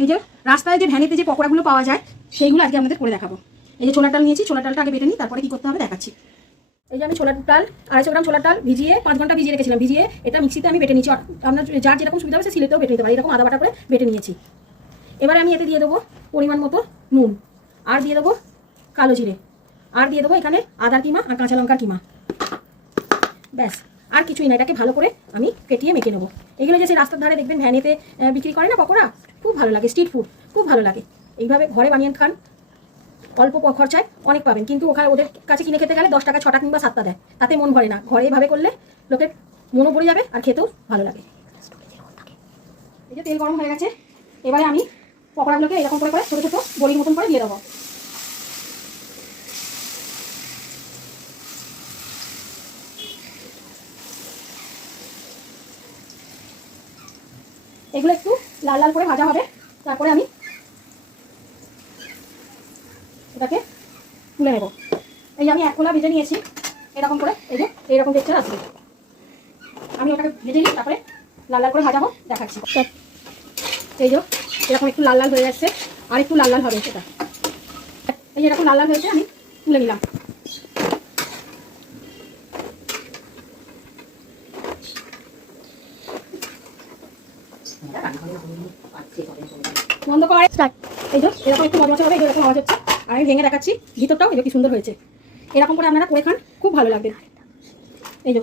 এই যে রাস্তায় যে ভ্যানেতে যে পকোড়াগুলো পাওয়া যায় সেইগুলো আজকে আমাদের করে দেখাবো। এই যে ছোলার ডাল নিয়েছি, ছোলার ডালটা আগে বেটে নিই, তারপরে কি করতে হবে দেখাচ্ছি। এই যে আমি ছোলার ডাল 250 গ্রাম ছোলার ডাল ভিজিয়ে 5 ঘন্টা ভিজিয়ে রেখেছিলাম। ভিজিয়ে এটা মিক্সিতে আমি বেটে নিয়েছি। আপনার যার যেরকম সুবিধা হবে সিলেতেও বেটে নিতে পারি। এরকম আদা বাটা করে বেটে নিয়েছি। এবারে আমি এতে দিয়ে দেবো পরিমাণ মতো নুন, আর দিয়ে দেবো কালো জিরে, আর দিয়ে দেবো এখানে আদার কিমা আর কাঁচা লঙ্কার কিমা। ব্যাস, আর কিছুই না। এটাকে ভালো করে আমি ফেটিয়ে মেখে নেবো। এগুলো যে রাস্তার ধারে দেখবেন ভ্যানেতে বিক্রি করে না পকোড়া, খুব ভালো লাগে, স্ট্রিট ফুড খুব ভালো লাগে। এইভাবে ঘরে বানিয়ে খান, অল্প খরচায় অনেক পাবেন। কিন্তু ওখানে ওদের কাছে কিনে খেতে গেলে 10 টাকা 6টা কিংবা 7টা দেয়, তাতে মন ভরে না। ঘরে এভাবে করলে লোকের মনও ভরে যাবে আর খেতেও ভালো লাগে। এই যে তেল গরম হয়ে গেছে, এবারে আমি পকোড়াগুলোকে এরকম করে ছোটো ছোটো বড়ির মতন করে দিয়ে দেবো। এগুলো একটু লাল লাল করে ভাজা হবে, তারপরে আমি এটাকে তুলে নেব। এই যে আমি 1 কোলা ভেজে নিয়েছি এরকম করে, এই যে এইরকম টেক্সচার আসবে। আমি ওটাকে ভেজে নিই, তারপরে লাল লাল করে ভাজাবো, দেখাচ্ছি। এই যে এরকম একটু লাল লাল হয়ে যাচ্ছে, আর একটু লাল লাল হবে সেটা। এই যে এরকম লাল লাল হয়েছে, আমি তুলে নিলাম। বন্ধ করে স্টার্ট। এই যে এরকম একটু মজমচে হবে, এরকম আওয়াজ হচ্ছে। আর আমি ভেঙে দেখাচ্ছি ভিতরটাও, এই যে কি সুন্দর হয়েছে। এরকম করে আপনারা করে খান, খুব ভালো লাগবে। এই যে